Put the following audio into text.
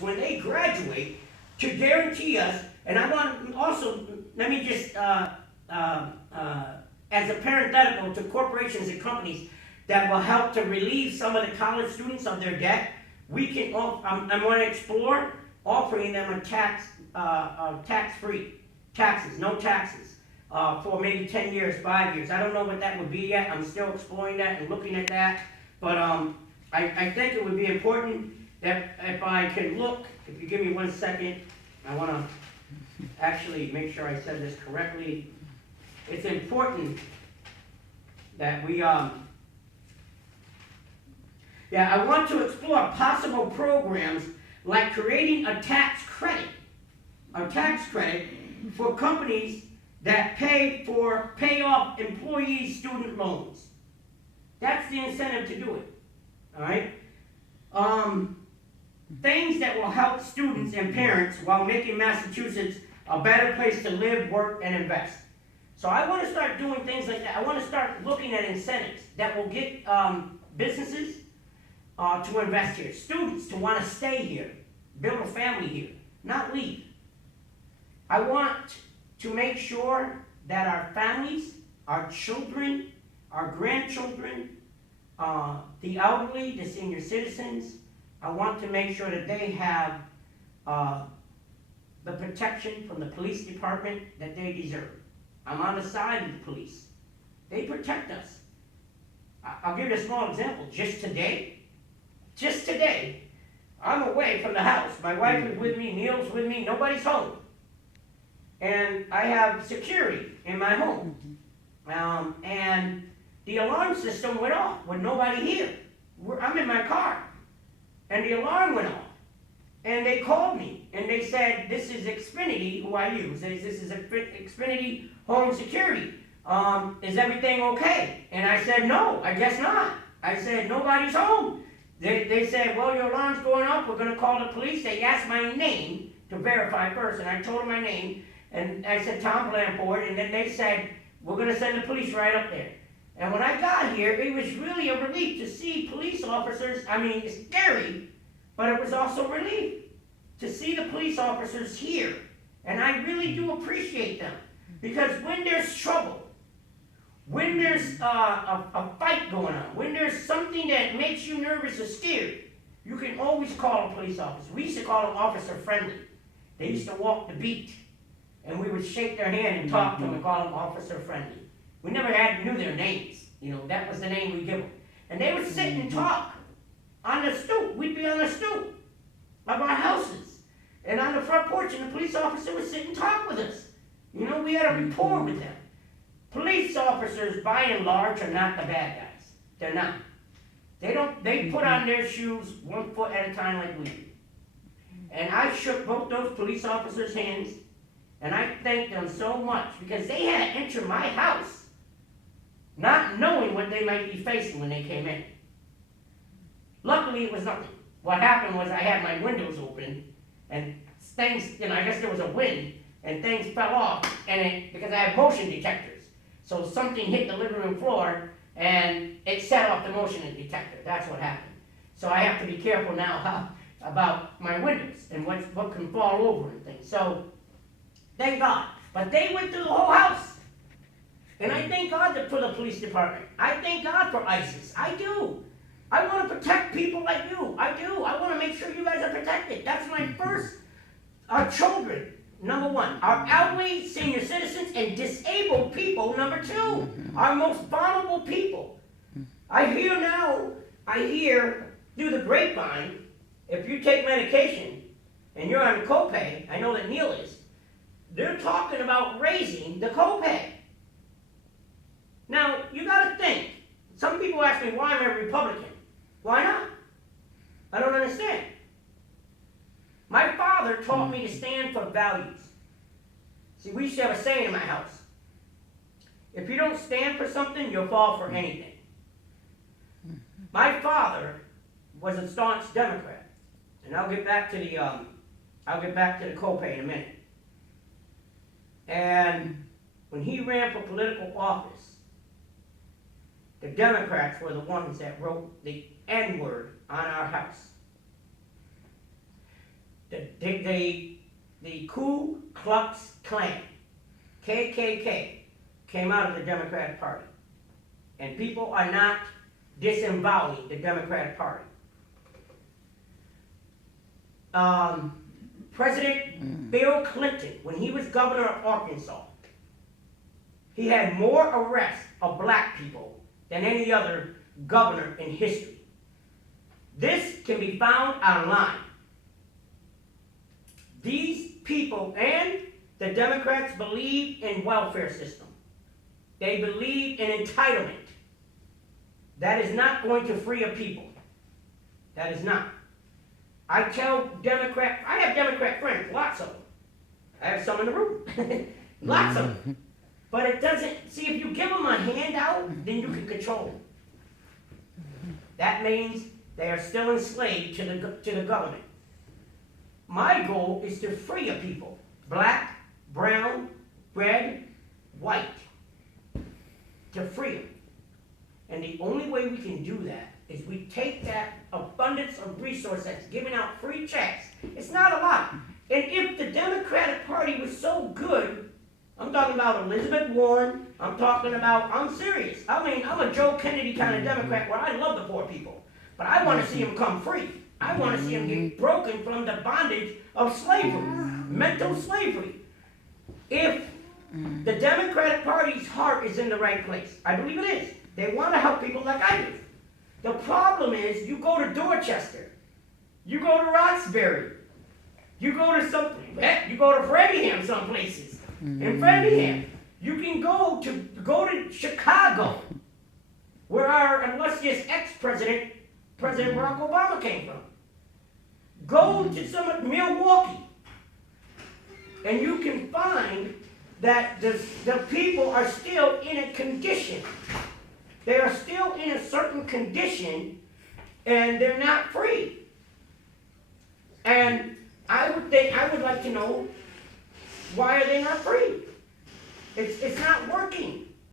students, when they graduate, to guarantee us, and I want also, let me just, as a parenthetical to corporations and companies that will help to relieve some of the college students of their debt, we can, I'm going to explore offering them a tax-free, no taxes, for maybe 10 years, 5 years. I don't know what that would be yet. I'm still exploring that and looking at that. But I think it would be important that if I can look, if you give me 1 second, I want to actually make sure I said this correctly. It's important that we, I want to explore possible programs like creating a tax credit for companies that pay off employees' student loans. That's the incentive to do it, all right? Things that will help students and parents while making Massachusetts a better place to live, work, and invest. So I want to start doing things like that. I want to start looking at incentives that will get businesses to invest here, students to want to stay here, build a family here, not leave. I want to make sure that our families, our children, our grandchildren, the elderly, the senior citizens, I want to make sure that they have the protection from the police department that they deserve. I'm on the side of the police. They protect us. I'll give you a small example. Just today, I'm away from the house. My wife is with me, Neil's with me, nobody's home. And I have security in my home. And the alarm system went off with nobody here. I'm in my car. And the alarm went off. And they called me and they said, this is Xfinity, who I use. This is Xfinity Home Security. Is everything okay? And I said, no, I guess not. I said, nobody's home. They said, well, your alarm's going off. We're going to call the police. They asked my name to verify first. And I told them my name. And I said, Tom Blanford. And then they said, we're going to send the police right up there. And when I got here, it was really a relief to see police officers. I mean, it's scary, but it was also a relief to see the police officers here. And I really do appreciate them. Because when there's trouble, when there's a fight going on, when there's something that makes you nervous or scared, you can always call a police officer. We used to call them officer friendly. They used to walk the beat, and we would shake their hand and talk to them and call them officer friendly. We never knew their names. You know, that was the name we give them. And they would sit and talk on the stoop. We'd be on the stoop of our houses. And on the front porch, and the police officer would sit and talk with us. You know, we had a rapport with them. Police officers, by and large, are not the bad guys. They're not. They put on their shoes 1 foot at a time like we do. And I shook both those police officers' hands, and I thanked them so much because they had to enter my house not knowing what they might be facing when they came in. Luckily, it was nothing. What happened was I had my windows open, and things, you know, I guess there was a wind, and things fell off, and because I have motion detectors. So something hit the living room floor, and it set off the motion detector. That's what happened. So I have to be careful now about my windows and what can fall over and things. So, thank God. But they went through the whole house. And I thank God for the police department. I thank God for ISIS. I do. I want to protect people like you. I do. I want to make sure you guys are protected. That's my first. Our children, number one. Our elderly, senior citizens, and disabled people, number two. Our most vulnerable people. I hear through the grapevine, if you take medication and you're on the copay, I know that Neil is, they're talking about raising the copay. Now, you got to think. Some people ask me why I'm a Republican. Why not? I don't understand. My father taught me to stand for values. See, we used to have a saying in my house. If you don't stand for something, you'll fall for anything. My father was a staunch Democrat. And I'll get back to the copay in a minute. And when he ran for political office, the Democrats were the ones that wrote the N-word on our house. the Ku Klux Klan, KKK, came out of the Democratic Party. And people are not disemboweling the Democratic Party. President Bill Clinton, when he was governor of Arkansas, he had more arrests of black people than any other governor in history. This can be found online. These people and the Democrats believe in welfare system. They believe in entitlement. That is not going to free a people. That is not. I tell Democrat, I have Democrat friends, lots of them. I have some in the room, lots of them. But it doesn't, see, if you give them a handout, then you can control them. That means they are still enslaved to the government. My goal is to free a people, black, brown, red, white, to free them. And the only way we can do that is we take that abundance of resource that's giving out free checks. It's not a lot. And if the Democratic Party was so good, I'm talking about Elizabeth Warren, I'm serious. I mean, I'm a Joe Kennedy kind of Democrat where I love the poor people. But I want to see them come free. I want to see them get broken from the bondage of slavery, mental slavery. If the Democratic Party's heart is in the right place, I believe it is. They want to help people like I do. The problem is, you go to Dorchester, you go to Roxbury, you go to Framingham some places. In Framingham, you can go to Chicago, where our illustrious ex-president, President Barack Obama, came from. Go to some of Milwaukee, and you can find that the people are still in a condition. They are still in a certain condition, and they're not free. And I would like to know, why are they not free? It's not working.